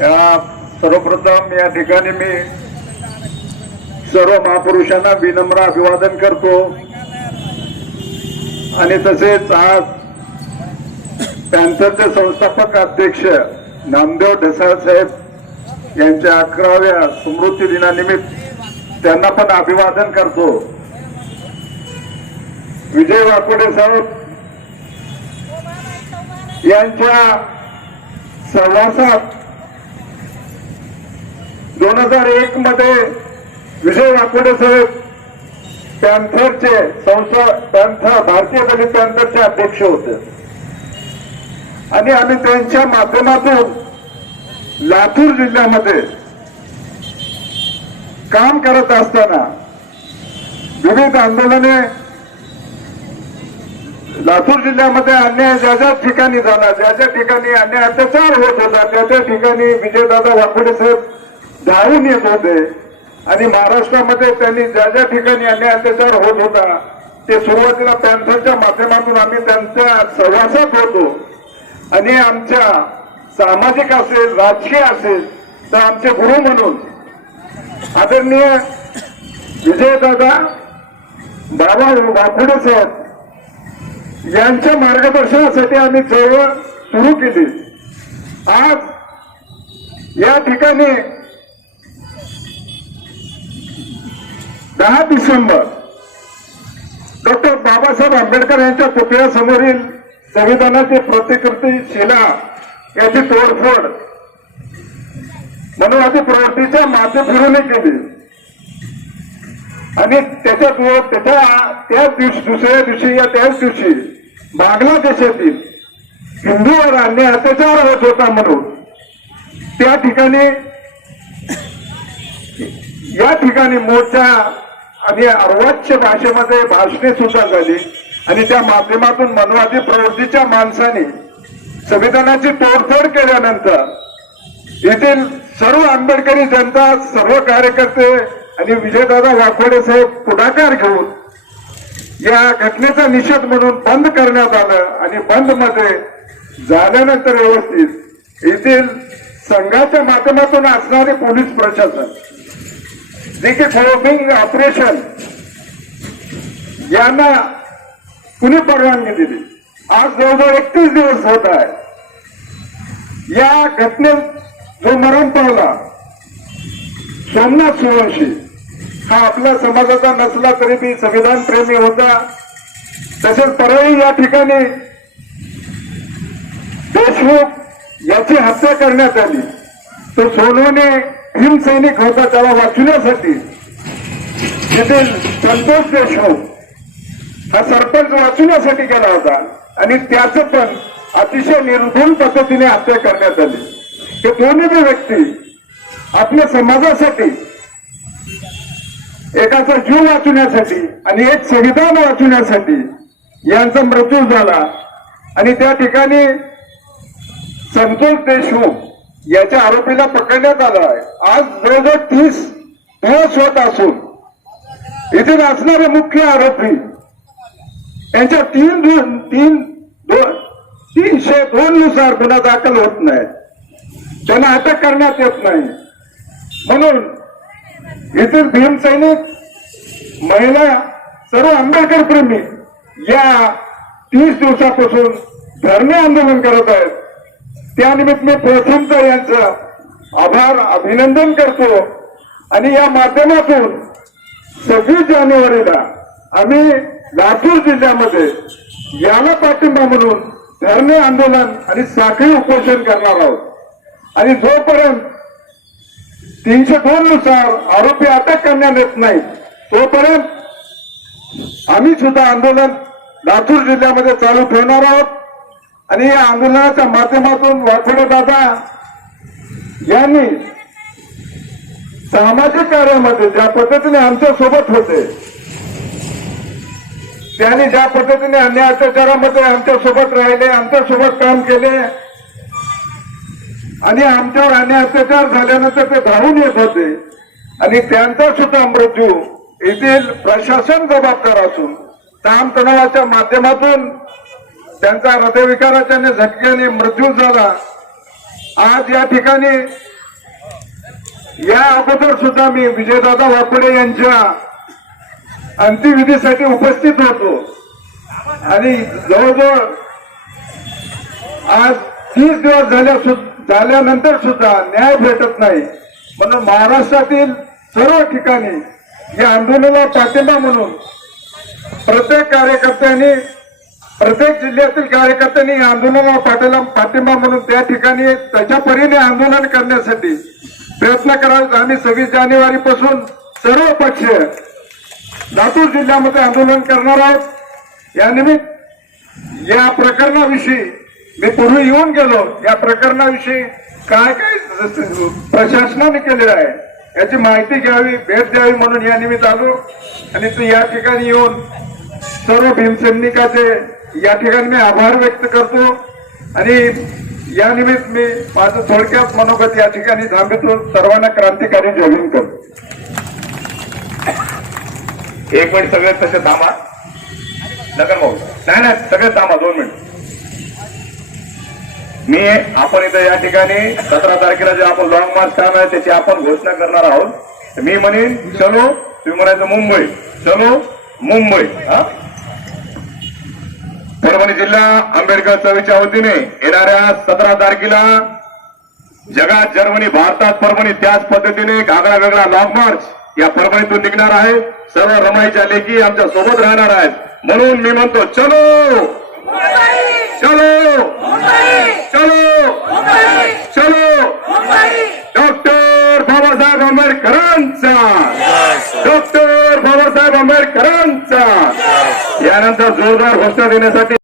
या सर्वप्रथम या ठिकाणी मी सर्व महापुरुषांना विनम्र अभिवादन करतो. आणि तसेच आज पॅन्थरचे संस्थापक अध्यक्ष नामदेव ढसाळ साहेब यांच्या अकराव्या स्मृती दिनानिमित्त त्यांना पण अभिवादन करतो. विजय वाकोडे साहेब यांच्या सहवासात दोन हजार एक मध्ये विजय वाकोडे साहेब पॅन्थरचे संस्था पॅन्थर भारतीय दलित पॅन्थरचे अध्यक्ष होते. आणि आम्ही त्यांच्या माध्यमातून लातूर जिल्ह्यामध्ये काम करत असताना विविध आंदोलने लातूर जिल्ह्यामध्ये अन्याय ज्या ज्या ठिकाणी झाला ज्या ज्या ठिकाणी अन्याय अत्याचार होत होता त्या त्या ठिकाणी विजयदादा वाकोडे साहेब धावून येत होते. आणि महाराष्ट्रामध्ये त्यांनी ज्या ज्या ठिकाणी अन्याय अत्याचार होत होता ते सुरुवातीला पॅन्थरच्या माध्यमातून आम्ही त्यांच्या सहवासात होतो. आणि आमच्या सामाजिक असेल राजकीय असेल तर आमचे गुरु म्हणून आदरणीय विजयदादा बाबा वाकुडे साहेब यांच्या मार्गदर्शनासाठी आम्ही चळवळ सुरू केली. आज या ठिकाणी दहा डिसेंबर डॉक्टर बाबासाहेब आंबेडकर यांच्या पुतळ्यासमोरील संविधानाची प्रतिकृती शिला याची तोडफोड मनोवादी प्रवृत्तीच्या माध्यमातून केली. आणि त्याच्यात व त्याच्या त्याच दिवशी दुसऱ्या दिवशी या त्याच दिवशी बांगलादेशातील हिंदूवर अन्य अत्याचार होत होता म्हणून त्या ठिकाणी या ठिकाणी मोर्चा आणि अर्वाच्य भाषेमध्ये भाषणे सुद्धा झाली. आणि त्या माध्यमातून मनवादी प्रवृत्तीच्या माणसाने संविधानाची तोडफोड केल्यानंतर येथील सर्व आंबेडकरी जनता सर्व कार्यकर्ते आणि विजयदादा वाकोडे साहेब पुढाकार घेऊन या घटनेचा निषेध म्हणून बंद करण्यात आलं आणि बंदमध्ये झाल्यानंतर व्यवस्थित येथील संघाच्या माध्यमातून असणारे पोलीस प्रशासन जे ऑपरेशन यांना कुणी परवानगी दिली आज जवळजवळ एकतीस दिवस होत आहे। या घटनेत जो मरण पावला सोमनाथ सुवंशी हा आपल्या समाजाचा नसला तरी ती संविधान प्रेमी होता। तसेच परळी या ठिकाणी देशमुख याची हत्या करण्यात आली। तो सोनवणे हिमसैनिक होता त्याला वाचवण्यासाठी तिथे संतोष देशमुख हो, हा सरपंच वाचवण्यासाठी गेला होता. आणि त्याचं पण अतिशय निर्भूल पद्धतीने हत्या करण्यात आली. हे दोन्ही व्यक्ती आपल्या समाजासाठी एकाचा जीव वाचवण्यासाठी आणि एक संविधान वाचवण्यासाठी यांचा मृत्यू झाला. आणि त्या ठिकाणी संतोष देशमुख हो, याच्या आरोपीला पकडण्यात आलं आहे. आज जवळजवळ तीस दिवस होत असून इथे असणारे मुख्य आरोपी यांच्या तीन दोन तीन दोन तीनशे दोन नुसार गुन्हा दाखल होत नाही. त्यांना अटक करण्यात येत नाही. म्हणून येथील भीमसैनिक महिला सर्व आंबेडकर प्रेमी या तीस दिवसापासून धरणे आंदोलन करत आहेत. त्यानिमित्त मी प्रथमतः यांचं आभार अभिनंदन करतो. आणि या माध्यमातून सव्वीस जानेवारीला आम्ही लातूर जिल्ह्यामध्ये याला पाठिंबा म्हणून धरणे आंदोलन आणि साखळी उपोषण करणार आहोत. आणि जोपर्यंत तीनशे दोन नुसार आरोपी अटक करण्यात येत नाही तोपर्यंत आम्ही सुद्धा आंदोलन लातूर जिल्ह्यामध्ये चालू ठेवणार आहोत. आणि या आंदोलनाच्या माध्यमातून वाकोडे दादा यांनी सामाजिक कार्यामध्ये ज्या पद्धतीने आमच्यासोबत होते त्यांनी ज्या पद्धतीने अन्याय अत्याचारामध्ये आमच्यासोबत राहिले आमच्यासोबत काम केले आणि आमच्यावर अन्य अत्याचार झाल्यानंतर ते धावून येत होते. आणि त्यांचा सुद्धा मृत्यू येथील प्रशासन जबाबदार असून ताणतणावाच्या माध्यमातून त्यांचा हृदयविकाराच्या झटक्याने मृत्यू झाला. आज या ठिकाणी या अगोदर सुद्धा मी विजयदादा वाकुडे यांच्या अंत्यविधीसाठी उपस्थित होतो. आणि जवळजवळ आज तीस दिवस झाल्या सु- झाल्यानंतर सुद्धा न्याय भेटत नाही. म्हणून महाराष्ट्रातील सर्व ठिकाणी या आंदोलनाला पाठिंबा म्हणून प्रत्येक कार्यकर्त्यांनी प्रत्येक जिल्ह्यातील कार्यकर्त्यांनी आंदोलनाला पाठवला पाठिंबा म्हणून त्या ठिकाणी त्याच्या परीने आंदोलन करण्यासाठी प्रयत्न करावेत आम्ही सव्वीस जानेवारी पासून सर्व पक्ष लातूर जिल्ह्यामध्ये आंदोलन करणार आहोत. यानिमित्त या प्रकरणाविषयी मी पूर्वी येऊन गेलो. या प्रकरणाविषयी काय काय प्रशासनाने केलेलं आहे याची माहिती घ्यावी भेट द्यावी म्हणून या निमित्त आलो. आणि ते या ठिकाणी येऊन सर्व भीमसैनिकाचे या ठिकाणी मी आभार व्यक्त करतो आणि या निमित्त मी माझं थोडक्यात मनोगत या ठिकाणी थांबवतो सर्वांना क्रांतिकारी जॉईन करतो एक मिनिट सगळे तसे थांबा. नगर भाऊ. नाही नाही सगळे थांबा दोन मिनिट. मी आपण इथं या ठिकाणी सतरा तारखेला जे आपण लॉंग मार्च करणार आहे त्याची आपण घोषणा करणार आहोत. मी म्हणेन चलो तुम्ही म्हणायचं मुंबई. चलो मुंबई. हा? परभणी जिल्हा आंबेडकर चळवळीच्या वतीने येणाऱ्या सतरा तारखेला जगात जर्मनी भारतात परभणी त्याच पद्धतीने एक आगळा वेगळा लॉंग मार्च या परभणीतून निघणार आहे. सर्व रमाईच्या लेखी आमच्यासोबत राहणार आहेत. म्हणून मी म्हणतो चलो! चलो चलो डॉक्टर बाबासाहेब आंबेडकरांचा डॉक्टर बाबासाहेब आंबेडकरांचा यानंतर जोरदार घोषणा देण्यासाठी